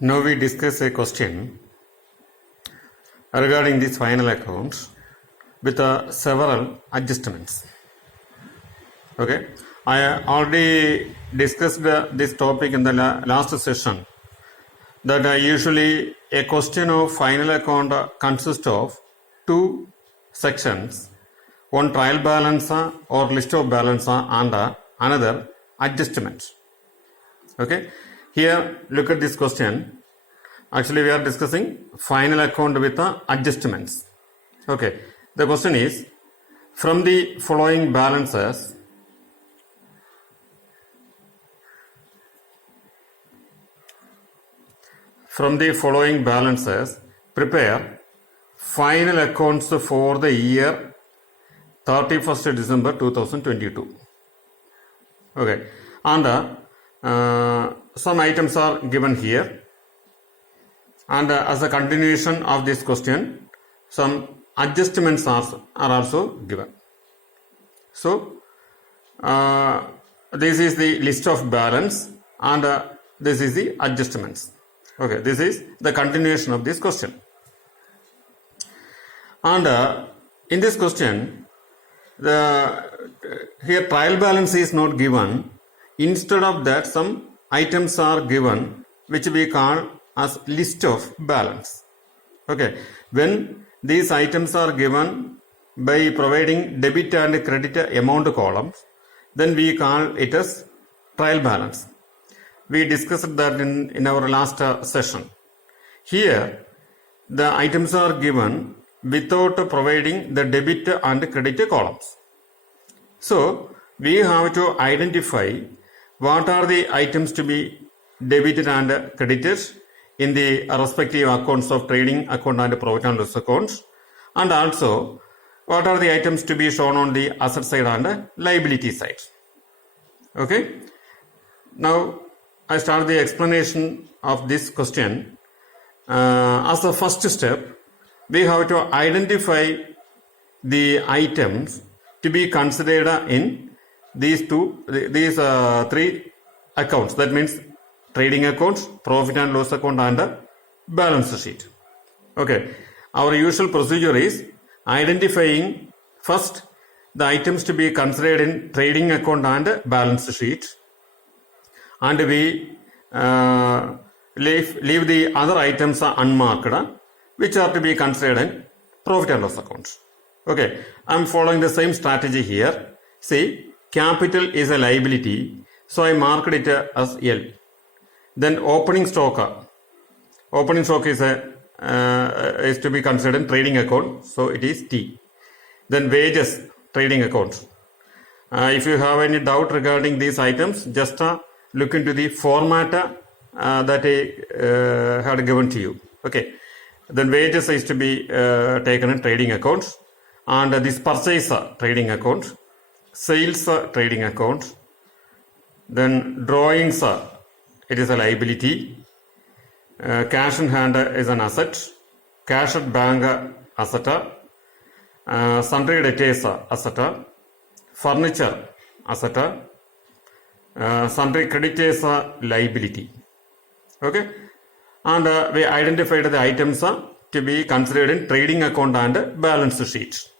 Now we discuss a question regarding this final account with several adjustments. Okay, I already discussed this topic in the last session that usually a question of final account consists of two sections, one trial balance or list of balance and another adjustment. Okay, here look at this question. Actually we are discussing final account with adjustments. Okay, the question is, from the following balances prepare final accounts for the year 31st December 2022. Okay, and some items are given here, and as a continuation of this question, some adjustments are also given. So this is the list of balance and this is the adjustments. Okay, this is the continuation of this question. And in this question, here trial balance is not given. Instead of that, some items are given which we call as list of balance. Okay, when these items are given by providing debit and credit amount columns, then we call it as trial balance. We discussed that in our last session. Here, the items are given without providing the debit and credit columns. So, we have to identify what are the items to be debited and credited in the respective accounts of trading account and profit and loss accounts, and also what are the items to be shown on the asset side and liability side. Okay, now I start the explanation of this question. As the first step, we have to identify the items to be considered in these three accounts. That means trading accounts, profit and loss account and balance sheet. Okay, our usual procedure is identifying first the items to be considered in trading account and balance sheet, and we leave the other items unmarked, which are to be considered in profit and loss accounts. Okay, I am following the same strategy here. See, capital is a liability, so I marked it as L. Then opening stock is to be considered in trading account, so it is T. Then wages, trading account. If you have any doubt regarding these items, just look into the format that I had given to you. Okay, then wages is to be taken in trading accounts, and this purchase trading account, sales trading account, then drawings, it is a liability, cash in hand is an asset, cash at bank asset, sundry debtors asset, furniture asset, sundry creditors liability. Okay, and we identified the items to be considered in trading account and balance sheet.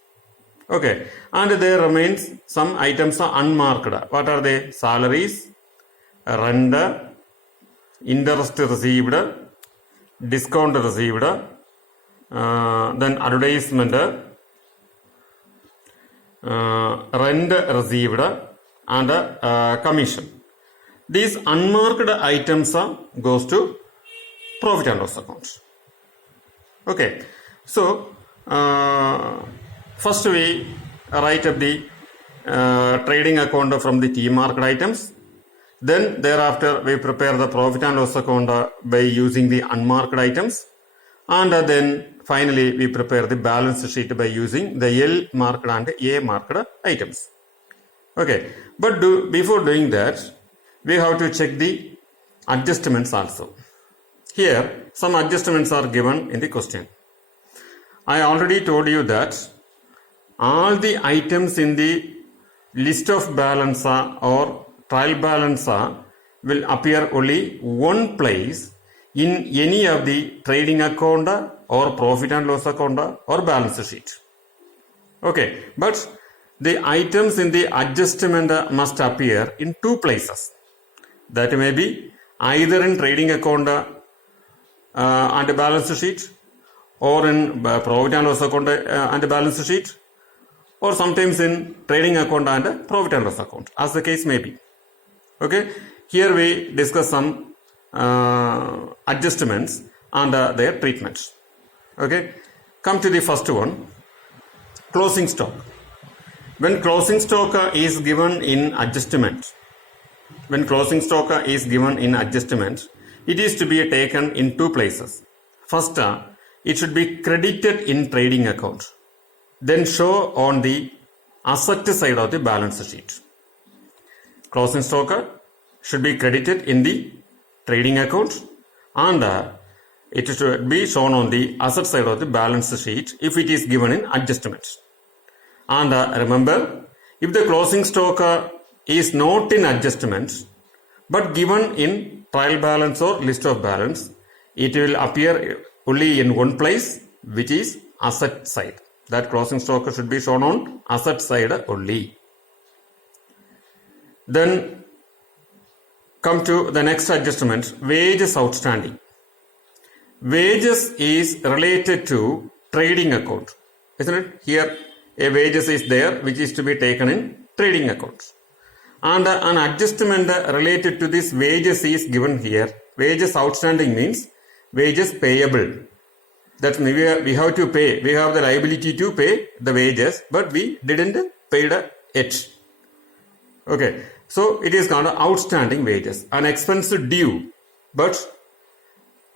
Okay, and there remains some items unmarked. What are they? Salaries, rent, interest received, discount received, then advertisement, rent received, and commission. These unmarked items goes to profit and loss accounts. Okay, so first we write up the trading account from the T marked items. Then thereafter we prepare the profit and loss account by using the unmarked items, and then finally we prepare the balance sheet by using the L marked and A marked items. Okay, but before doing that, we have to check the adjustments also. Here some adjustments are given in the question. I already told you that all the items in the list of balance or trial balance will appear only one place in any of the trading account or profit and loss account or balance sheet. Okay, but the items in the adjustment must appear in two places. That may be either in trading account and balance sheet, or in profit and loss account and balance sheet, or sometimes in trading account and profit and loss account, as the case may be. Okay, here we discuss some adjustments and their treatments. Okay, come to the first one, closing stock. When closing stock is given in adjustment, it is to be taken in two places. First, it should be credited in trading account, then show on the asset side of the balance sheet. Closing stock should be credited in the trading account and it should be shown on the asset side of the balance sheet if it is given in adjustment. And remember, if the closing stock is not in adjustment but given in trial balance or list of balance, it will appear only in one place, which is asset side. That closing stock should be shown on asset side only. Then come to the next adjustment, wages outstanding. Wages is related to trading account, isn't it? Here a wages is there which is to be taken in trading account, and an adjustment related to this wages is given here. Wages outstanding means wages payable. That we have to pay, we have the liability to pay the wages, but we didn't pay it. Okay, so it is called outstanding wages. An expense due but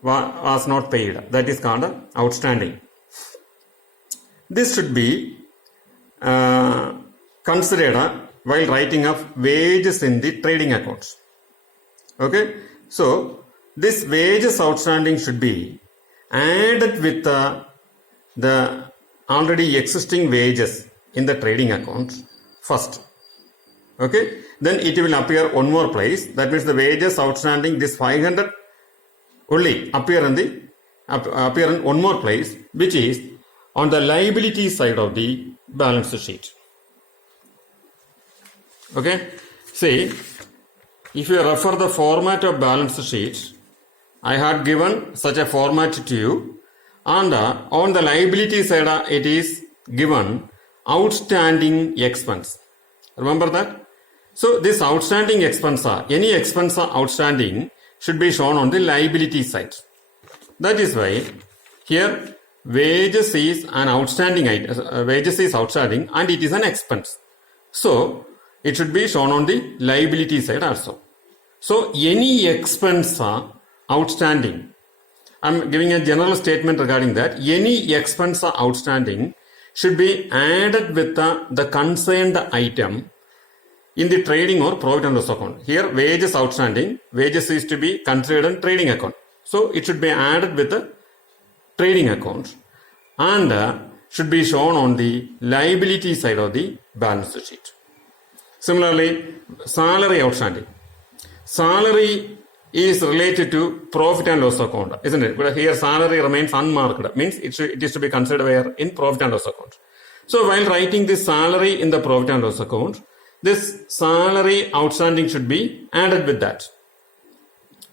was not paid, that is called outstanding. This should be considered while writing up wages in the trading accounts. Okay, so this wages outstanding should be added with the already existing wages in the trading account first. Okay, then it will appear one more place. That means the wages outstanding, this 500 only appear in one more place, which is on the liability side of the balance sheet. Okay, see, if you refer the format of balance sheet, I had given such a format to you, and on the liability side it is given outstanding expense. Remember that? So this outstanding expense, any expense outstanding should be shown on the liability side. That is why here wages is an outstanding item, wages is outstanding and it is an expense. So it should be shown on the liability side also. So any expense outstanding, I am giving a general statement regarding that. Any expense outstanding should be added with the concerned item in the trading or profit and loss account. Here wages outstanding, wages is to be considered in trading account. So it should be added with the trading account and should be shown on the liability side of the balance sheet. Similarly, salary outstanding. Salary is related to profit and loss account, isn't it? But here salary remains unmarked, means it is to be considered where in profit and loss account. So while writing this salary in the profit and loss account, this salary outstanding should be added with that.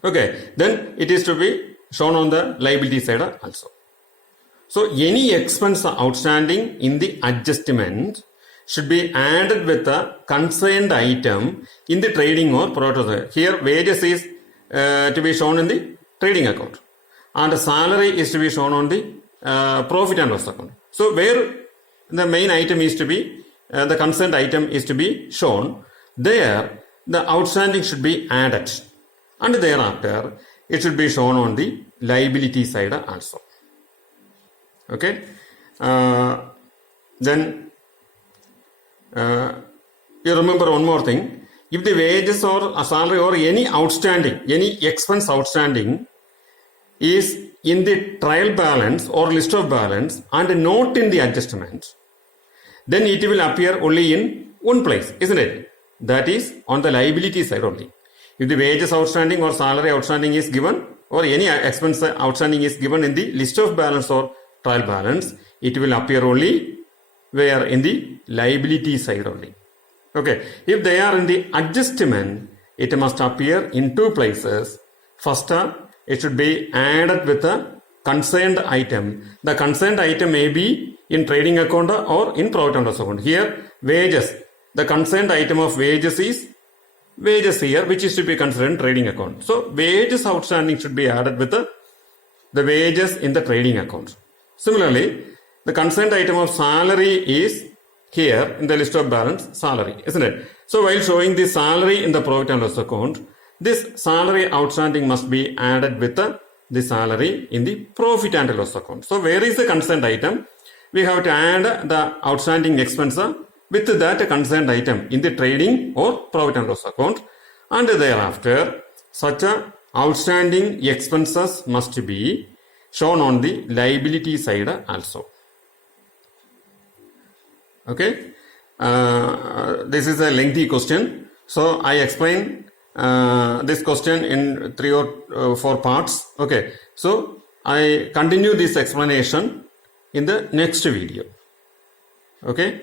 Okay, then it is to be shown on the liability side also. So any expense outstanding in the adjustment should be added with the concerned item in the trading or profit. Here wages is to be shown in the trading account and salary is to be shown on the profit and loss account. So where the main item is to be, the concerned item is to be shown, there the outstanding should be added and thereafter it should be shown on the liability side also. Okay, then you remember one more thing. If the wages or a salary or any outstanding, any expense outstanding is in the trial balance or list of balance and not in the adjustment, then it will appear only in one place, isn't it? That is on the liability side only. If the wages outstanding or salary outstanding is given or any expense outstanding is given in the list of balance or trial balance, it will appear only where? In the liability side only. Okay. If they are in the adjustment, it must appear in two places. First, it should be added with a concerned item. The concerned item may be in trading account or in profit and loss account. Here, wages. The concerned item of wages is wages here, which is to be considered in trading account. So, wages outstanding should be added with the wages in the trading account. Similarly, the concerned item of salary is here in the list of balance, salary, isn't it? So, while showing the salary in the profit and loss account, this salary outstanding must be added with the salary in the profit and loss account. So, where is the concerned item? We have to add the outstanding expense with that concerned item in the trading or profit and loss account, and thereafter such outstanding expenses must be shown on the liability side also. Okay, this is a lengthy question, so I explain this question in 3 or 4 parts. Okay, so I continue this explanation in the next video. Okay.